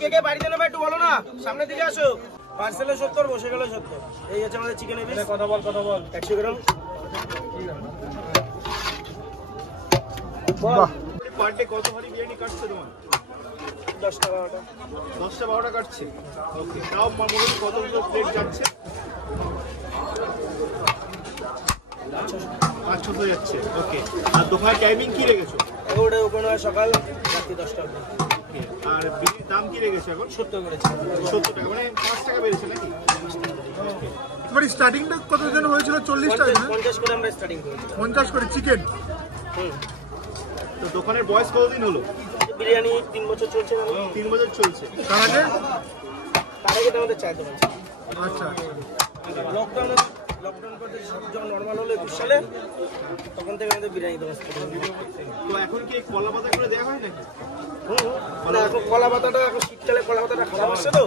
কে কে বাড়িতে নেবে একটু বলো না, সামনের দিকে আসো। পার্সেলে 70, বসে গেলে 70। এই হচ্ছে আমাদের চিকেন এবিস। কথা বল 100 গ্রাম। বাহ, পার ডে কত ভারী বিরিয়ানি কাটছে তোমার? 10টা 12টা। 10টা 12টা কাটছে। ওকে, তাও মোটামুটি কতগুলো প্লেট যাচ্ছে? 500 যাচ্ছে। ওকে, আর দোকানের টাইমিং কি রেখেছো? 11টায় ওপেন হয়, সকাল রাত্রি 10টা অবধি। আর বিরির দাম কি রেখেছো এখন? 70 করেছে। 70 টাকা, মানে 5 টাকা বেড়েছে নাকি? এবার স্টার্টিংটা কত জন হয়েছিল? 40 টাকা না? 50 করে আমরা স্টার্টিং করেছি। 50 করে চিকেন। তো দোকানের বয়স কতদিন হলো? বিরিয়ানি 3 বছর চলছে। 3 বছর চলছে। তার আগে তো আমাদের চাই দোকান। আচ্ছা, লকডাউন করতে সব যখন নর্মাল হলো 21 সালে, তখন থেকে আমাদের বিরিয়ানি দোকান। তো এখন কি কলা পাতা করে দেওয়া হয় নাকি? মানে এখন কলা পাতাটা, এখন শীতকালে কলা পাতাটা খারাপ আসছে তো,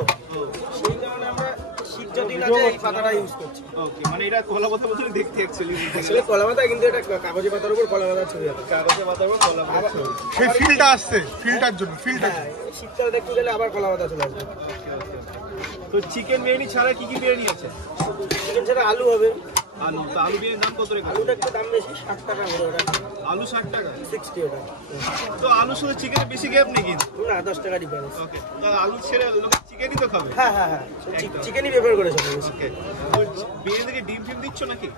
সেই কারণে আমরা শীত যতদিন আছে এই পাতাটা ইউজ করছি। ওকে, মানে এটা কলা পাতা মতন দেখতে অ্যাকচুয়ালি। আসলে কলা পাতা, কিন্তু এটা কাগজে পাতার উপর কলা পাতা ছবি আছে। কাগজে পাতার উপর কলা পাতা ছবি। সেই ফিলটা আসছে, ফিলটার জন্য। ফিলটা শীতকালে দেখতে গেলে আবার কলা পাতা চলে আসবে। তো চিকেন বিরিয়ানি ছাড়া কি কি বিরিয়ানি আছে? চিকেন ছাড়া আলু হবে। আলু, তো আলু বিরিয়ানির দাম কত রেখে? আলুটা একটু দাম বেশি, 60 টাকা করে ওটা। আলু 60 টাকা? 60 ওটা। তো আলুর সাথে চিকেনের বেশি গ্যাপ নেই কিন্তু? না, 10 টাকা ডিফারেন্স। ওকে, তাহলে আলু ছেড়ে লোক চিকেনই তো খাবে? হ্যাঁ, চিকেনই প্রেফার করে সবাই। ওকে, তো বিরিয়ানি থেকে ডিম ফিম দিচ্ছ নাকি?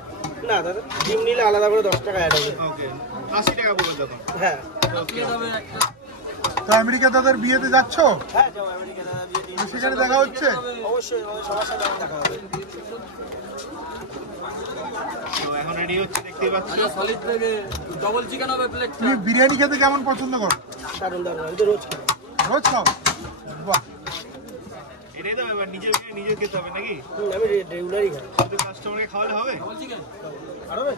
না দাদা, ডিম নিলে আলাদা করে 10 টাকা অ্যাড হবে। ওকে, 80 টাকা বলে দাও। হ্যাঁ। ওকে, তো আমেরিকা দাদার বিয়েতে যাচ্ছ? হ্যাঁ, যাও আমেরিকা দাদার বিয়েতে। সেখানে দেখা হচ্ছে? অবশ্যই, সবার সাথে দেখা হবে। এখন রেডি হচ্ছে, দেখতেই পাচ্ছ। সলিড থেকে ডাবল চিকেন হবে প্লেট। তুমি বিরিয়ানি খেতে কেমন পছন্দ করো? দারুণ দারুণ, আমি তো রোজ খাই। রোজ খাও? বাহ, এটাই তো ব্যাপার, নিজে খেতে হবে নাকি? আমি রেগুলারই খাই। শুধু কাস্টমারকে খাওয়ালে হবে? ডাবল চিকেন আর হবে?